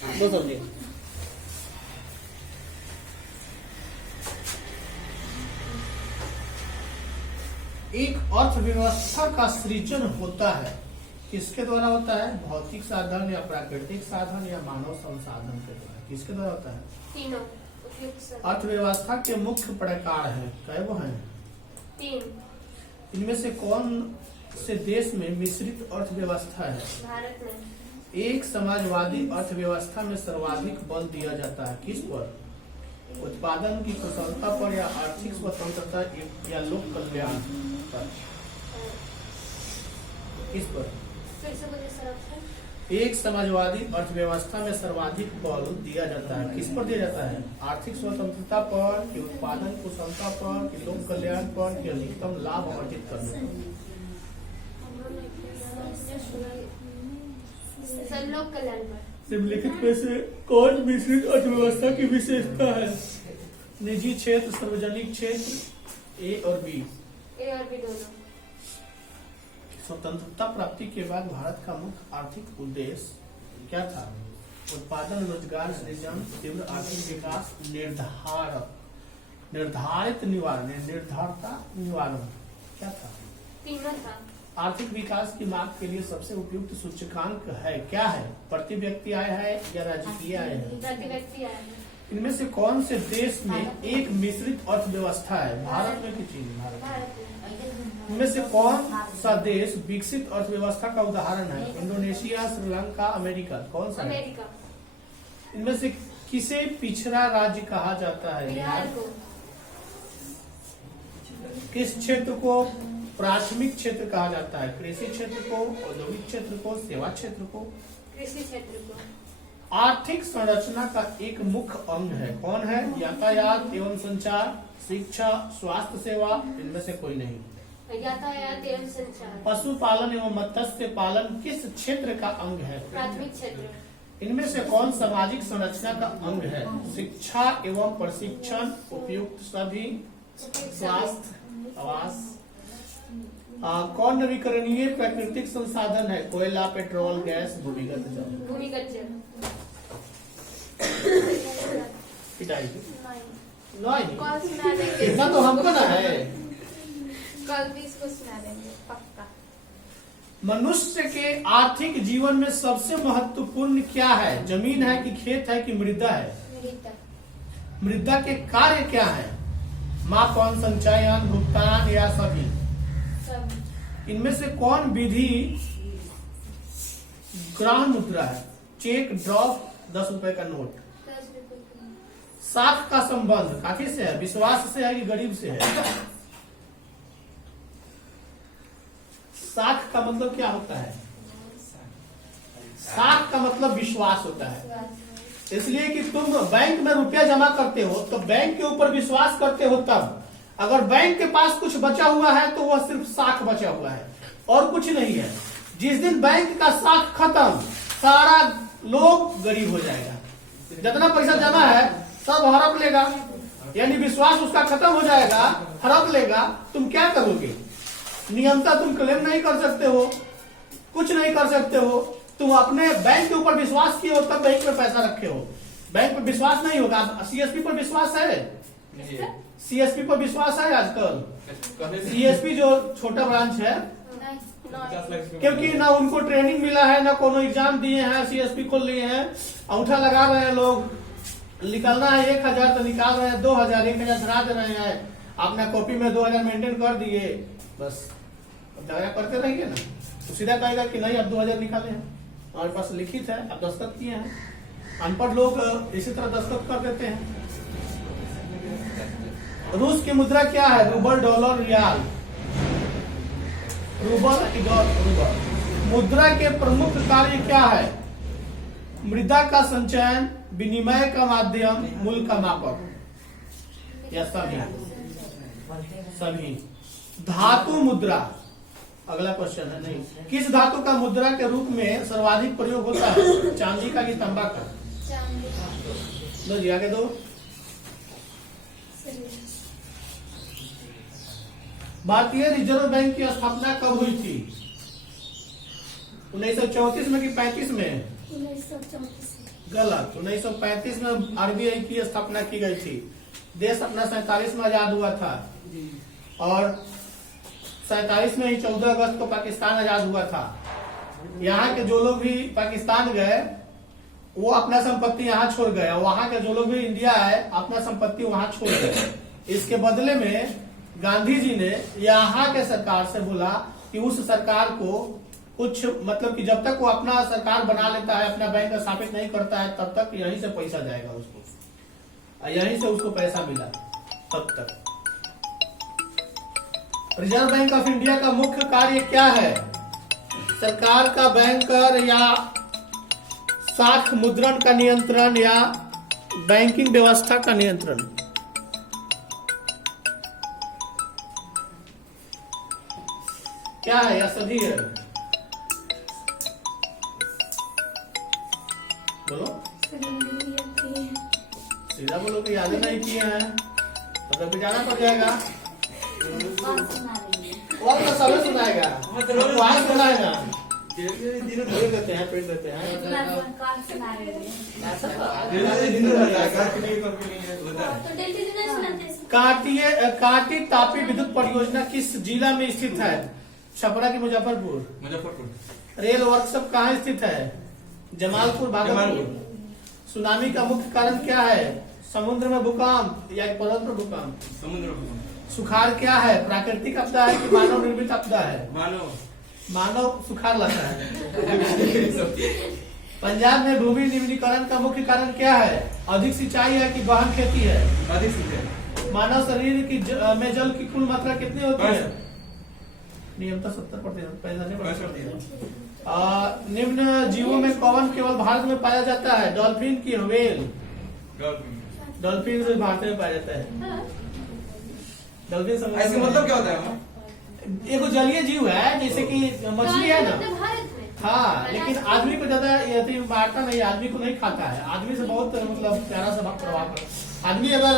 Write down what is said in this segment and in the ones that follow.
दो समझिए। एक अर्थव्यवस्था का सृजन होता है, किसके द्वारा होता है? भौतिक साधन या प्राकृतिक साधन या मानव संसाधन के द्वारा। किसके द्वारा होता है? तीनों उपयुक्त। अर्थव्यवस्था के मुख्य प्रकार हैं, कै वो हैं? 3। इनमें से कौन से देश में मिश्रित अर्थव्यवस्था है? भारत में। एक समाजवादी अर्थव्यवस्था में सर्वाधिक बल दिया जाता है, किस पर? उत्पादन की कुशलता पर या आर्थिक स्वतंत्रता या लोक कल्याण पर? किस पर? फिर से बोलिए सर ऑप्शन। एक समाजवादी अर्थव्यवस्था में सर्वाधिक बल दिया जाता है, किस पर दिया जाता है? आर्थिक स्वतंत्रता पर कि उत्पादन कुशलता पर कि लोक कल्याण पर कि अधिकतम लाभ अर्जित करने पर? सर लोक कल्याण पर। निम्नलिखित में से कौन मिश्रित अर्थव्यवस्था की विशेषता है? निजी क्षेत्र, सार्वजनिक क्षेत्र, ए और बी। ए और बी दोनों। स्वतंत्रता प्राप्ति के बाद भारत का मुख्य आर्थिक उद्देश्य क्या था? उत्पादन, रोजगार सृजन, तीव्र आर्थिक विकास, निर्धारित निवारण, निर्धारता निवारण, क्या था? तीनों था। आर्थिक विकास की माप के लिए सबसे उपयुक्त सूचकांक है, क्या है? प्रति व्यक्ति आय है या राजकीय आय है? प्रति व्यक्ति आय है। इनमें से कौन से देश में एक मिश्रित अर्थव्यवस्था है? भारत में कि चीन में? भारत में। इनमें से कौन सा देश विकसित अर्थव्यवस्था का उदाहरण है? इंडोनेशिया, श्रीलंका, अमेरिका, कौन सा है? अमेरिका। इनमें से किसे पिछड़ा राज्य कहा जाता है? बिहार को। किस क्षेत्र को प्राथमिक क्षेत्र कहा जाता है? कृषि क्षेत्र को, औद्योगिक क्षेत्र को, सेवा क्षेत्र को? कृषि क्षेत्र को। आर्थिक संरचना का एक मुख्य अंग है, कौन है? यातायात एवं संचार, शिक्षा, स्वास्थ्य सेवा, इनमें से कोई नहीं। यातायात एवं संचार। पशुपालन एवं मत्स्य पालन किस क्षेत्र का अंग है? प्राथमिक क्षेत्र। इनमें से कौन सामाजिक संरचना का अंग है? शिक्षा एवं प्रशिक्षण, उपयुक्त सभी, स्वास्थ्य, आवास। कौन नवीकरणीय प्राकृतिक संसाधन है? कोयला, पेट्रोल, गैस, भूमिगत जल। भूमिगत जल। नहीं, कल सुना देंगे। इतना तो हमको ना है। कल भी इसको सुना देंगे पक्का। मनुष्य के आर्थिक जीवन में सबसे महत्वपूर्ण क्या है? जमीन है कि खेत है कि मृदा है? मृदा। मृदा के कार्य क्या है? मापन, संचयन, भुगतान या सभी? सब। इनमें से कौन विधि ग्राम मुद्रा है? चेक, ड्रॉप, 10 रुपए का नोट। 10 रुपए का। साख का संबंध काफी से है? विश्वास से है कि गरीब से है? साख का मतलब क्या होता है? साख का मतलब विश्वास होता है। इसलिए कि तुम बैंक में रुपया जमा करते हो तो बैंक के ऊपर विश्वास करते हो तब। अगर बैंक के पास कुछ बचा हुआ है तो वह सिर्फ साख बचा हुआ है और कुछ नहीं है। जिस दिन बैंक का साख खत्म, सारा लोग गरीब हो जाएगा। जितना पैसा जमा है सब हड़प लेगा, यानी विश्वास उसका खत्म हो जाएगा, हड़प लेगा। तुम क्या करोगे? नियमता तुम क्लेम नहीं कर सकते हो, कुछ नहीं कर सकते हो। तुम अपने बैंक के ऊपर विश्वास किए हो तब बैंक में पैसा रखे हो। बैंक पे विश्वास नहीं होगा। सीएसपी पर विश्वास है? सीएसपी पर विश्वास है आजकल? सीएसपी जो छोटा ब्रांच है, क्योंकि ना उनको ट्रेनिंग मिला है, ना कोनो एग्जाम दिए हैं, सीएसपी खोल लिए हैं, अंगूठा लगा रहे हैं लोग। निकलना है 1000 तो निकाल रहे हैं 2000, 1000 धरा दे रहे हैं। अपना कॉपी में 2000 मेंटेन कर दिए, बस दया करते रहिए ना। तो सीधा कहेगा कि नहीं अब 2000 निकाले हैं, हमारे पास लिखित है, अब दस्तखत किए हैं। अनपढ़ लोग इसी तरह दस्तखत कर देते हैं। रूस की मुद्रा क्या है? Rouble, dollar, riyal? रूबल। मुद्रा के प्रमुख कार्य क्या है? मृदा का संचयन, विनिमय का माध्यम, मूल्य का मापक या सभी? धातु मुद्रा, अगला क्वेश्चन है। नहीं, किस धातु का मुद्रा के रूप में सर्वाधिक प्रयोग होता है? चांदी का कि तांबा का? लो जी आगे दो। भारतीय रिजर्व बैंक की स्थापना कब हुई थी? 1934 में कि 35 में? 1934। गलत। 1935 में आरबीआई की स्थापना की गई थी। देश अपना 47 में आजाद हुआ था और 47 में ही 14 अगस्त को पाकिस्तान आजाद हुआ था। यहाँ के जो लोग भी पाकिस्तान गए वो अपना संपत्ति यहाँ छोड़ गए, वहां के जो लोग भी इंडिया आए अपना संपत्ति वहां छोड़ गए। इसके बदले में गांधी जी ने यहाँ के सरकार से बोला कि उस सरकार को कुछ मतलब कि जब तक वो अपना सरकार बना लेता है, अपना बैंक स्थापित नहीं करता है, तब तक यहीं से पैसा जाएगा उसको, यहीं से उसको पैसा मिला तब तक। रिजर्व बैंक ऑफ इंडिया का मुख्य कार्य क्या है? सरकार का बैंकर या साख मुद्रण का नियंत्रण या बैंकिंग व्यवस्था का नियंत्रण। क्या है या सभी है? बोलो सीधा बोलो कि याद नहीं किए हैं तो कभी जाना पड़ जाएगा। और तो सब सुनाएगा, तो आज सुनाएगा। पेड़ देते हैं, पेड़ देते हैं। काटी तापी विद्युत परियोजना किस जिला में स्थित है? छपरा की मुजफ्फरपुर। रेल वर्कशॉप कहाँ स्थित है? जमालपुर भागलपुर। सुनामी का मुख्य कारण क्या है? समुद्र में भूकंप या पर्वत में भूकंप? समुद्र में। सुखाड़ क्या है? प्राकृतिक आपदा है कि मानव निर्मित आपदा है? मानव सुखाड़ लाता है। पंजाब में भूमि निम्नीकरण का मुख्य कारण क्या है? अधिक सिंचाई है कि गहन खेती है? अधिक सिंचाई। मानव शरीर की में जल की कुल मात्रा कितनी होती है? नियमतः 70%। निम्न जीवों में कौन केवल भारत में पाया जाता है? डॉल्फिन की व्हेल? डॉल्फिन से भारत में पाया जाता है। डॉल्फिन समझ ऐसे मतलब क्या होता है? एक जलीय जीव है, जैसे कि मछली है ना। हाँ, लेकिन आदमी को ज्यादा यदि मारता नहीं, आदमी को नहीं खाता है। आदमी से बहुत मतलब प्यारा सा प्रभाव पड़ता। आदमी अगर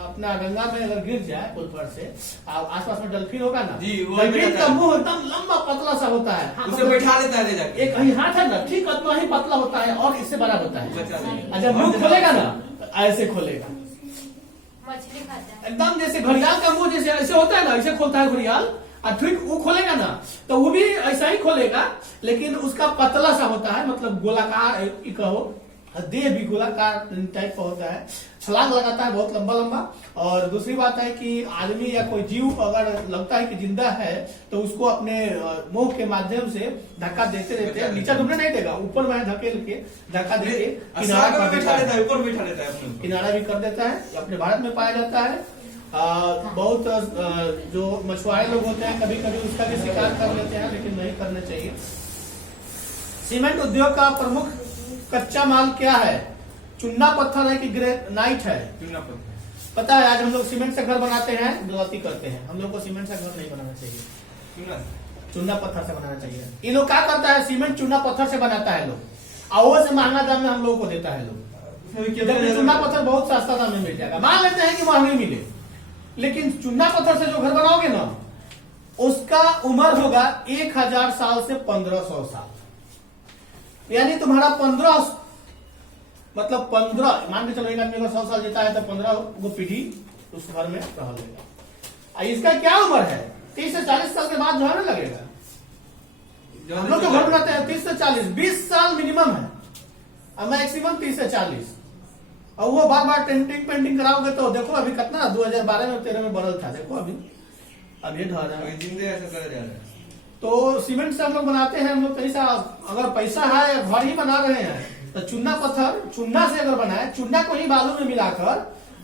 अपना गंगा में अगर गिर जाए पुल पर से, आसपास में डल्फिन होगा ना, डल्फिन का मुंह एकदम लंबा पतला सा होता है, उसे बैठा लेता है ले जाके। एक हाथ है ना, ठीक उतना ही पतला होता है और इससे बड़ा होता है। जब मुंह खोलेगा ना ऐसे खोलेगा, मछली खाता है एकदम जैसे घड़ियाल का मुंह जैसे ऐसे होता है ना, ऐसे खोलता है घड़ियाल। और ठीक वो खोलेगा ना तो वो भी ऐसा ही खोलेगा, लेकिन उसका पतला सा होता है, मतलब गोलाकार कहो, देह भी गोलाकार टाइप का होता है। छलांग लगाता है बहुत लंबा लंबा। और दूसरी बात है कि आदमी या कोई जीव अगर लगता है कि जिंदा है तो उसको अपने मुंह के माध्यम से धक्का देते रहते, नीचे डूबने नहीं देगा, ऊपर में धकेल के धक्का देके किनारा कर देता है, ऊपर बैठा लेता है, किनारा भी कर देता है। अपने भारत में पाया जाता है। बहुत जो मछुआरे लोग होते हैं कभी कभी उसका भी शिकार कर लेते हैं, लेकिन नहीं करना चाहिए। सीमेंट उद्योग का प्रमुख कच्चा माल क्या है? चुन्ना पत्थर है कि ग्रेनाइट है? चुन्ना पत्थर। पता है आज हम लोग सीमेंट से घर बनाते हैं, गलती करते हैं। हम लोग को सीमेंट से घर नहीं बनाना चाहिए, चुन्ना पत्थर से बनाना चाहिए। ये लोग क्या करता है, सीमेंट चुन्ना पत्थर से बनाता है लोग, और वो से महंगा दाम में हम लोग को देता है लोग। जबकि चुन्ना पत्थर बहुत सस्ता दाम में मिल जाएगा। मान लेते हैं कि महंगे मिले, लेकिन चुन्ना पत्थर से जो घर बनाओगे ना उसका उम्र होगा 1000 साल से 1500 साल। यानी तुम्हारा 15 मतलब 15 मान के चलो, एक आदमी अगर 100 साल जीता है तो 15 गो पीढ़ी उस घर में रह लेगा। इसका क्या उम्र है? 30 से 40 साल के बाद जो है ना लगेगा। हम लोग तो घर बनाते हैं 30 से 40, 20 साल मिनिमम है और मैक्सिमम 30 से 40। और वो बार बार पेंटिंग कराओगे तो देखो अभी कितना 2012 में 13 में बनल था, देखो अभी ढह रहा है। जिंदगी ऐसा करा जा रहा है। तो सीमेंट से हम लोग बनाते हैं। हम लोग पैसा, अगर पैसा है घर ही बना रहे हैं तो चुन्ना पत्थर, चुन्ना से अगर बनाए, चुन्ना को ही बालू में मिलाकर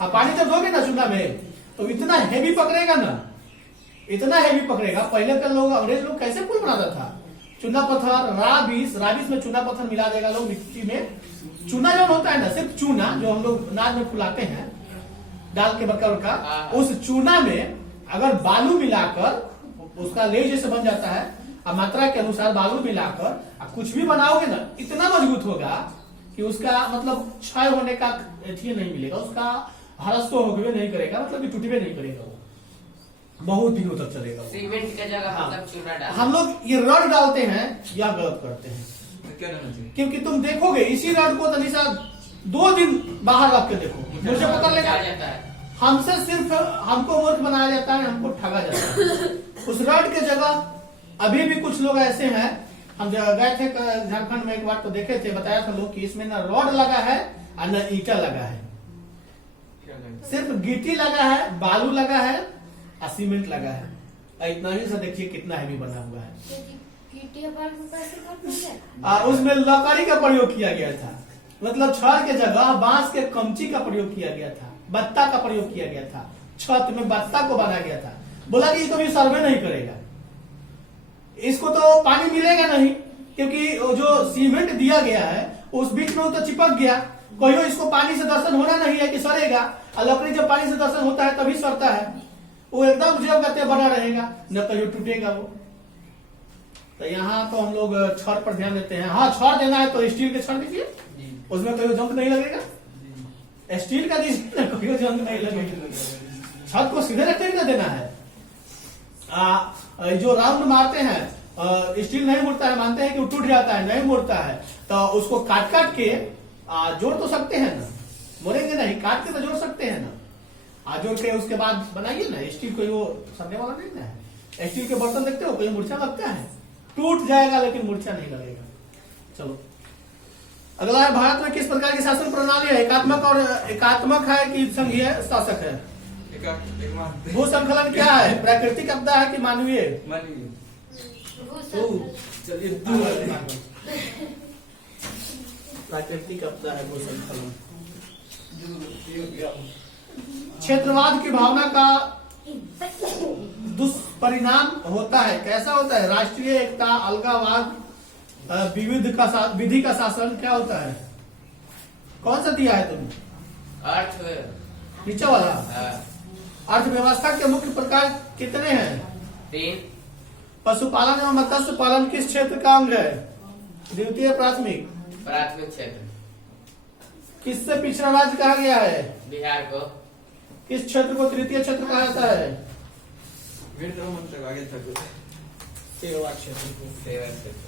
और पानी जब दोगे ना चुन्ना में तो इतना हेवी पकड़ेगा ना, इतना हेवी पकड़ेगा। पहले के लोग, अंग्रेज लोग कैसे पुल बनाता था? चुन्ना पत्थर, राबिस में चुना पत्थर मिला देगा लोग मिट्टी में। चूना जो होता है ना, सिर्फ चूना जो हम लोग नाद में फुलाते हैं डाल के बड़का बड़का, उस चूना में अगर बालू मिलाकर उसका लेज जैसे बन जाता है, और मात्रा के अनुसार बालू मिलाकर कुछ भी बनाओगे ना, इतना मजबूत होगा कि उसका मतलब क्षय होने का ये नहीं मिलेगा, उसका हरस तो होगे नहीं करेगा, मतलब कि टूटबे नहीं करेगा, वो बहुत दिनों तक चलेगा। सीमेंट की जगह मतलब चूना डाल। हम लोग ये रड डालते हैं या गलत करते हैं? क्या रहना चाहिए? क्योंकि तुम देखोगे इसी रड को तनिषा 2 दिन बाहर रख के देखो, मुझे पता आ लगेगा। जाता है। हमसे सिर्फ हमको मूर्ख बनाया जाता है, हमको ठगा जाता है। उस रड के जगह अभी भी कुछ लोग ऐसे हैं, हम गए थे झारखंड में एक बार तो देखे थे, बताया था लोग कि इसमें न रॉड लगा है और न ईटा लगा है, क्या लगा? सिर्फ गिट्टी लगा है, बालू लगा है और सीमेंट लगा है। और इतना ही से देखिए कितना हैवी बना हुआ है। उसमें लकड़ी का प्रयोग किया गया था, मतलब छड़ के जगह बांस के कमची का प्रयोग किया गया था, बत्ता का प्रयोग किया गया था, छत में बत्ता को बनाया गया था। बोला कि ये कभी सर्वे नहीं करेगा, इसको तो पानी मिलेगा नहीं, क्योंकि वो जो सीमेंट दिया गया है उस बीच में वो तो चिपक गया, कहियो इसको पानी से दर्शन होना नहीं है कि सड़ेगा। और लकड़ी जब पानी से दर्शन होता है तभी सड़ता है, वो एकदम जो कहते बना रहेगा, न कहियो टूटेगा वो। तो यहाँ तो हम लोग छड़ पर ध्यान देते हैं। हाँ, छड़ देना है तो स्टील के छड़ दीजिए, जी, उसमें कहियो जंग नहीं लगेगा। जी। स्टील का दीजिए ना, कहियो जंग नहीं लगेगा। छत को सीधे रखते ही ना देना है। जो राउंड मारते हैं स्टील नहीं मुड़ता है, मानते हैं कि वो टूट जाता है, नहीं मुड़ता है, तो उसको काट काट के जोड़ तो सकते हैं ना, मुड़ेंगे नहीं, काट के तो जोड़ सकते हैं ना। जोड़ के उसके बाद बनाइए ना। स्टील को वो सड़ने वाला नहीं है। स्टील के बर्तन देखते हो, कोई मूर्छा लगता है, टूट जाएगा लेकिन मूर्छा नहीं लगेगा। चलो अगला है, भारत में किस प्रकार की शासन प्रणाली है? एकात्मक है कि संघीय शासक है? एक मानते भू संकलन क्या है? प्राकृतिक आपदा है कि मानवीय? मानिए। चलिए प्राकृतिक आपदा है भू संकलन। क्षेत्रवाद की भावना का दुष्परिणाम होता है, कैसा होता है? राष्ट्रीय एकता, अलगावाद, विधि का शासन, क्या होता है? कौन सा दिया है तुमने? अर्थ नीचे वाला। अर्थव्यवस्था के मुख्य प्रकार कितने हैं? 3। पशुपालन एवं मत्स्य पालन किस क्षेत्र का अंग है? द्वितीय प्राथमिक। प्राथमिक क्षेत्र किससे पिछड़ा राज्य कहा गया है? बिहार को। किस क्षेत्र को तृतीय क्षेत्र कहा जाता है? विंटर मंथ तक आगे तक सेवा क्षेत्र को। सेवा क्षेत्र।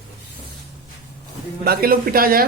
बाकी लोग पिटा जाए।